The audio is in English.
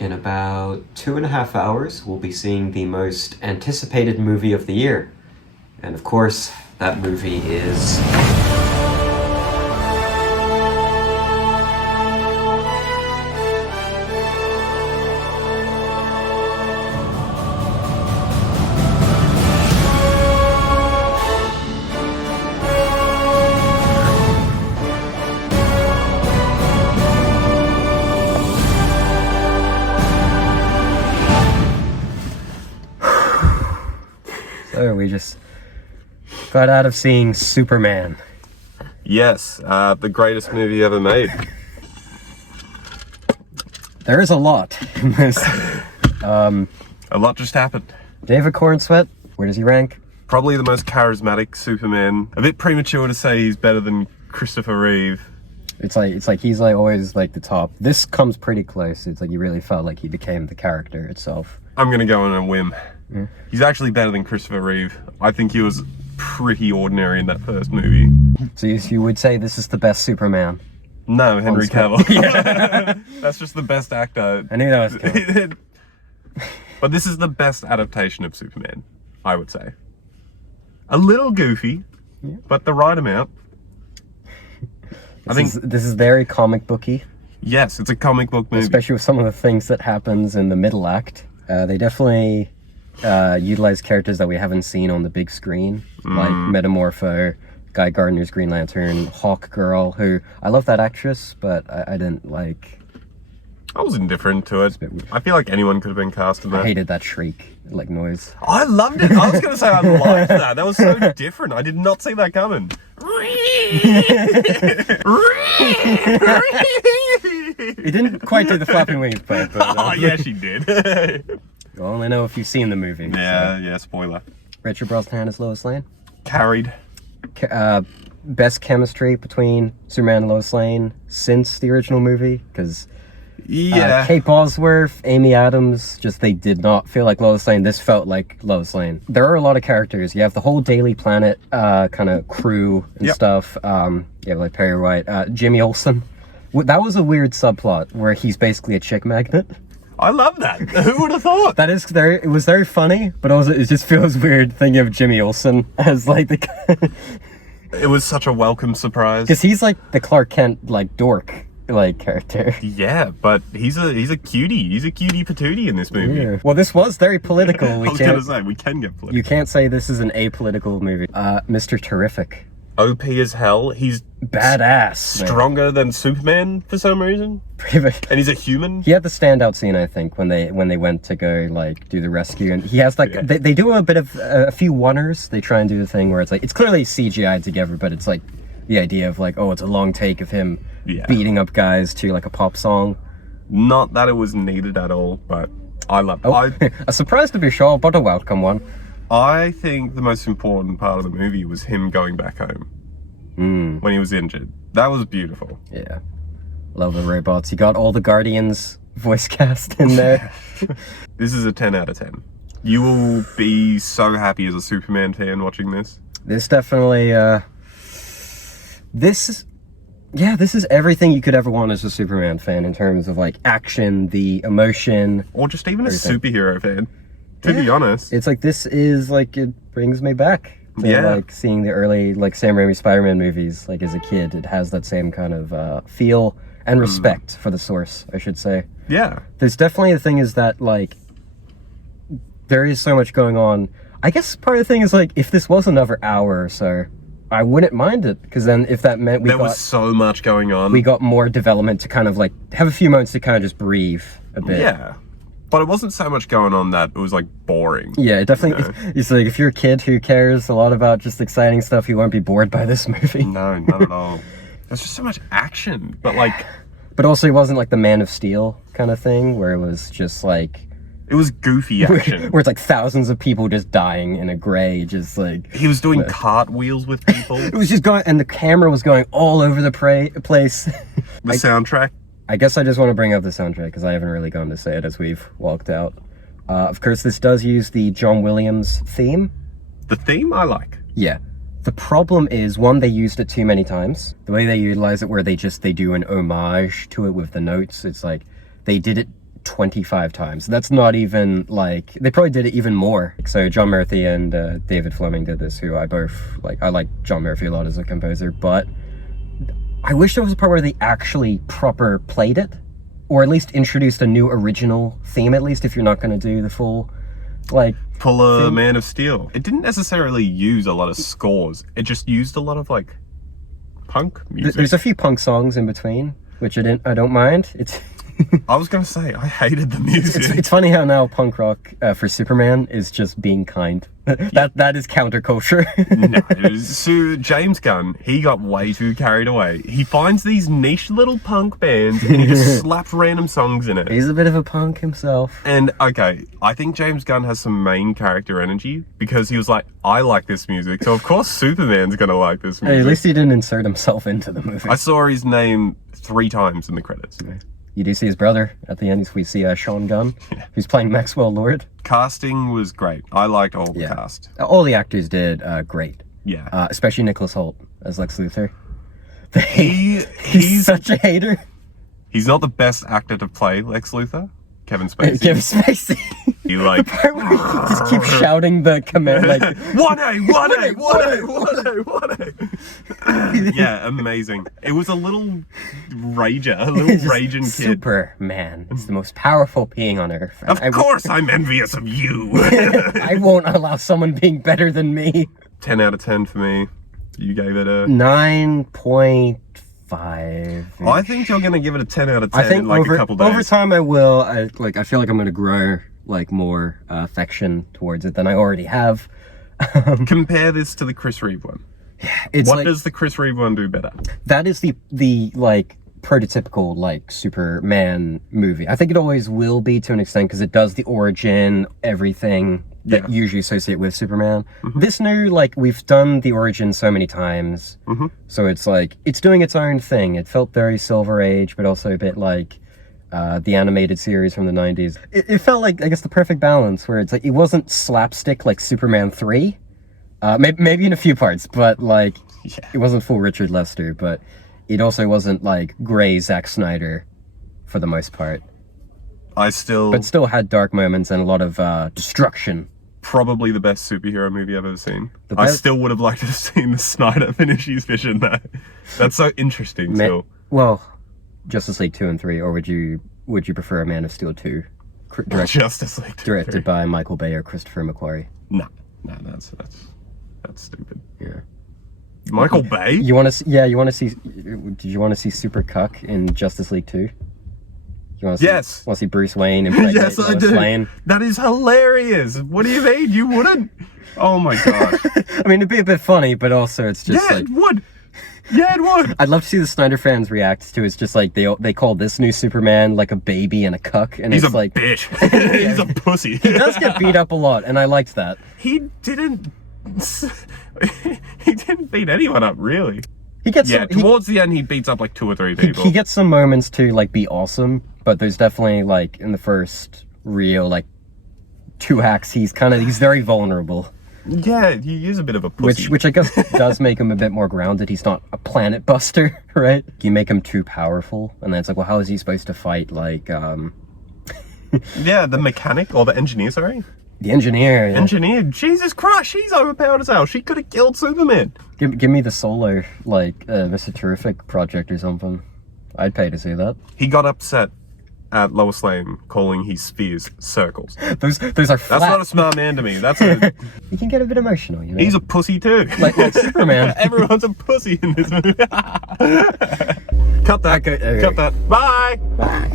In about 2.5 hours, we'll be seeing the most anticipated movie of the year. And of course, that movie is... So we just got out of seeing Superman. Yes, the greatest movie ever made. There is a lot in this. A lot just happened. David Cornsweet, where does he rank? Probably the most charismatic Superman. A bit premature to say he's better than Christopher Reeve. It's like he's like always like the top. This comes pretty close. It's like you really felt like he became the character itself. I'm gonna go on a whim. Yeah. He's actually better than Christopher Reeve. I think he was pretty ordinary in that first movie. So you would say this is the best Superman? No, Henry Cavill. Yeah. That's just the best actor. I knew that was coming. But this is the best adaptation of Superman, I would say. A little goofy, yeah, but the right amount. This is very comic booky. Yes, it's a comic book movie. Especially with some of the things that happens in the middle act. They definitely utilize characters that we haven't seen on the big screen, like Metamorpho, Guy Gardner's Green Lantern, Hawk Girl, who I love that actress, but I didn't like. I was indifferent to it. I feel like anyone could have been cast in that. I hated that shriek, like noise. I loved it. I was going to say I liked that. That was so different. I did not see that coming. It didn't quite do the flapping wings, but oh, yeah, she did. You only know if you've seen the movie. Yeah, so. yeah, spoiler. Richard Brosnan as Lois Lane. Carried. Best chemistry between Superman and Lois Lane since the original movie, because yeah, Kate Bosworth, Amy Adams, just they did not feel like Lois Lane. This felt like Lois Lane. There are a lot of characters. You have the whole Daily Planet kind of crew and stuff. You have like Perry White, Jimmy Olsen. That was a weird subplot where he's basically a chick magnet. I love that. Who would have thought? It was very funny, but also it just feels weird thinking of Jimmy Olsen as like the. It was such a welcome surprise. Because he's like the Clark Kent like dork like character. Yeah, but he's a cutie. He's a cutie patootie in this movie. Yeah. Well, this was very political. I was gonna say we can get political. You can't say this is an apolitical movie. Mr. Terrific. OP as hell. He's badass. Stronger than Superman for some reason. And he's a human. He had the standout scene, I think, when they went to go like do the rescue, and he has like they do a bit of a few one-ers. They try and do the thing where it's like it's clearly CGI together, but it's like the idea of like, oh, it's a long take of him beating up guys to like a pop song. Not that it was needed at all, but I love it. A surprise to be sure, but a welcome one. I think the most important part of the movie was him going back home when he was injured. That was beautiful. Yeah. Love the robots. You got all the Guardians voice cast in there. This is a 10 out of 10. You will be so happy as a Superman fan watching this. This definitely, this is everything you could ever want as a Superman fan in terms of like action, the emotion. Or just even everything. A superhero fan. To be honest. It's like, this is like, it brings me back to like seeing the early like Sam Raimi Spider-Man movies, like as a kid. It has that same kind of feel and respect for the source, I should say. Yeah. There's definitely the thing is that like, there is so much going on. I guess part of the thing is like, if this was another hour or so, I wouldn't mind it, because then if that meant there was so much going on. We got more development to kind of like, have a few moments to kind of just breathe a bit. Yeah. But it wasn't so much going on that it was like boring. Yeah, it definitely. It's like if you're a kid who cares a lot about just exciting stuff, you won't be bored by this movie. No, not at all. There's just so much action, but like. But also, it wasn't like the Man of Steel kind of thing where it was just like. It was goofy action. Where it's like thousands of people just dying in a gray, just like. He was doing cartwheels with people. It was just going, and the camera was going all over the place. The soundtrack. I guess I just want to bring up the soundtrack because I haven't really gone to say it as we've walked out. Of course, this does use the John Williams theme. The theme I like. Yeah. The problem is, one, they used it too many times. The way they utilize it where they do an homage to it with the notes, it's like they did it 25 times. That's not even like, they probably did it even more. So John Murphy and David Fleming did this, who I both like. I like John Murphy a lot as a composer, but I wish there was a part where they actually proper played it, or at least introduced a new original theme, at least, if you're not going to do the full, like... Pull a Man of Steel. It didn't necessarily use a lot of scores. It just used a lot of, like, punk music. There's a few punk songs in between, which I don't mind. It's... I was going to say, I hated the music. It's funny how now punk rock for Superman is just being kind. That is counterculture. No, so James Gunn, he got way too carried away. He finds these niche little punk bands and he just slaps random songs in it. He's a bit of a punk himself. And okay, I think James Gunn has some main character energy because he was like, I like this music, so of course Superman's gonna like this music. Hey, at least he didn't insert himself into the movie. I saw his name 3 times in the credits. You do see his brother at the end. We see Sean Gunn, who's playing Maxwell Lord. Casting was great. I liked all the cast. All the actors did great. Yeah. Especially Nicholas Hoult as Lex Luthor. He's such a hater. He's not the best actor to play Lex Luthor. Kevin Spacey. Kevin Spacey. He like... The part where he just keeps shouting the command, like... 1A, 1A, 1A, 1A, 1A. Yeah, amazing. It was a little rager, a little raging kid. Superman is the most powerful being on Earth. Of course I'm envious of you. I won't allow someone being better than me. 10 out of 10 for me. You gave it a... 9.5. I think you're going to give it a 10 out of 10 I think in like a couple days. Over time I will. I feel like I'm going to grow like more affection towards it than I already have. Compare this to the Chris Reeve one. What does the Chris Reeve one do better? That is the like prototypical like Superman movie. I think it always will be to an extent because it does the origin, everything that you usually associate with Superman. This new, like, we've done the origin so many times, so it's like it's doing its own thing. It felt very Silver Age, but also a bit like the animated series from the 90s. It felt like, I guess, the perfect balance where it's like it wasn't slapstick like Superman 3, maybe in a few parts, but like it wasn't full Richard Lester, but it also wasn't like gray Zack Snyder for the most part. But still had dark moments and a lot of destruction. Probably the best superhero movie I've ever seen. I still would have liked to have seen the Snyder finish his vision there. That's so interesting still. Well, Justice League 2 and 3, or would you prefer a Man of Steel 2? Justice League 2 directed by Michael Bay or Christopher McQuarrie. No, that's stupid. Yeah. Michael Bay? You want to see? Yeah, you want to see? Did you want to see Super Cuck in Justice League 2? You want to see, want to see Bruce Wayne and yes, I do. Lane? That is hilarious. What do you mean? You wouldn't? Oh my god. I mean, it'd be a bit funny, but also it's just like... it would. Yeah, it would. I'd love to see the Snyder fans react to it. It's just like they call this new Superman like a baby and a cuck, and he's it's like bitch. He's a pussy. He does get beat up a lot, and I liked that. He didn't beat anyone up, really. He gets towards the end he beats up like 2 or 3 people. He gets some moments to like be awesome, but there's definitely like in the first real like 2 acts he's very vulnerable. Yeah, he is a bit of a pussy. Which I guess does make him a bit more grounded. He's not a planet buster, right? You make him too powerful, and then it's like, well, how is he supposed to fight like yeah, the mechanic or the engineer, sorry. The engineer. Yeah. Engineer, Jesus Christ, she's overpowered as hell. She could have killed Superman. Give me the solo, like, Mr. Terrific project or something. I'd pay to see that. He got upset at Lois Lane calling his spheres circles. Those are flat. That's not a smart man to me. That's a... You can get a bit emotional, you know? He's a pussy too. Like Superman. Everyone's a pussy in this movie. Cut that. Okay. Cut that. Bye. Bye.